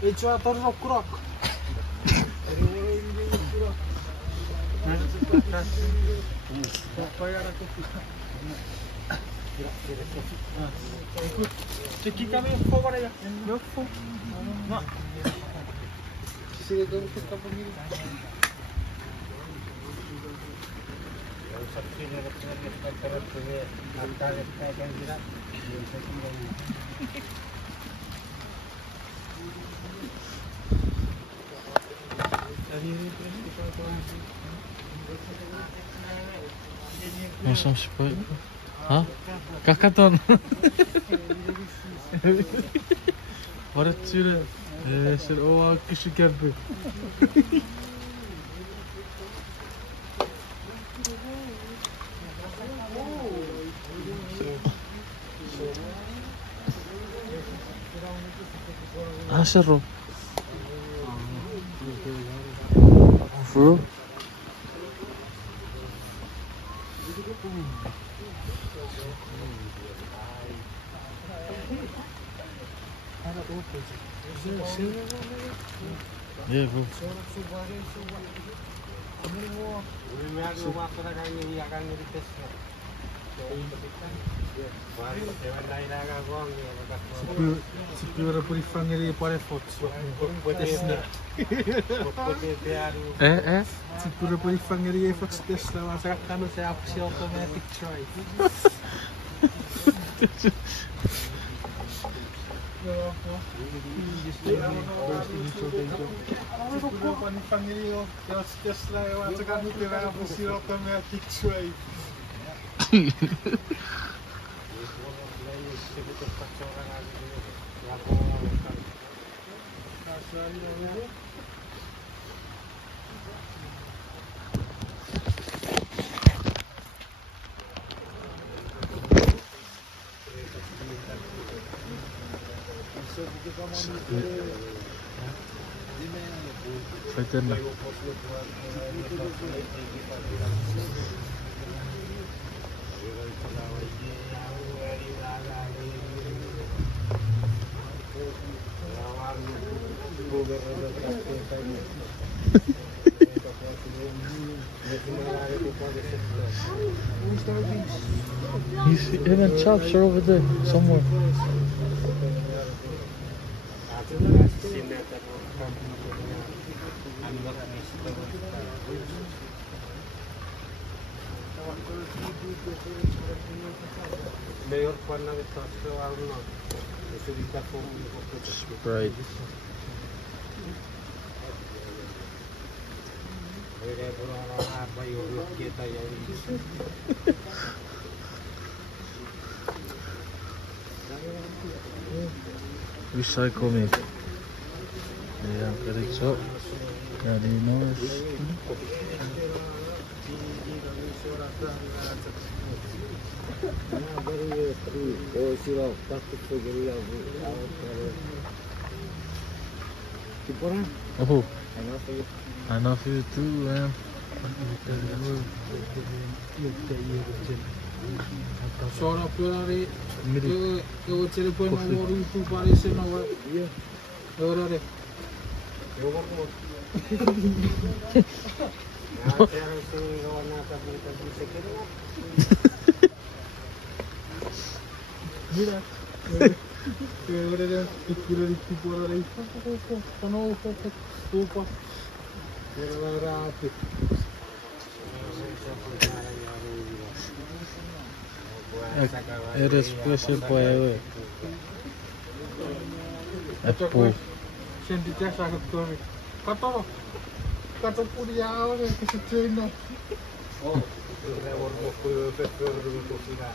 Ei ceva torno croc. Ce chica mi fuoco raga. No fuoco. No. Ci si vede che sta per me. Non sapete che per a casa stai candidata. Non sam spoj. Ha? Kaka ton? Var syre. Ser o kişi geldi. Ah, cerro. Fru. Yeah, bro. Si più per i fanghi pare forza. Si più per i fanghi forza testa ma sa quando sei option automatic choice. Faites-le. He's even chops are over there somewhere. Mayor Juana de Castro Arnold. Ese día fue un Sprite. Recycle me. Yeah, very so. Very nice. Oh, I know for you too, man. Sono operare devo c'è poi non vuoi tu pare se no ora re mira ora piccolo di tipo ora lei sono poco ora It is special boy. Apple. Senti già sa che come Cato puliao che si cena. Oh, devo quello per cucinare.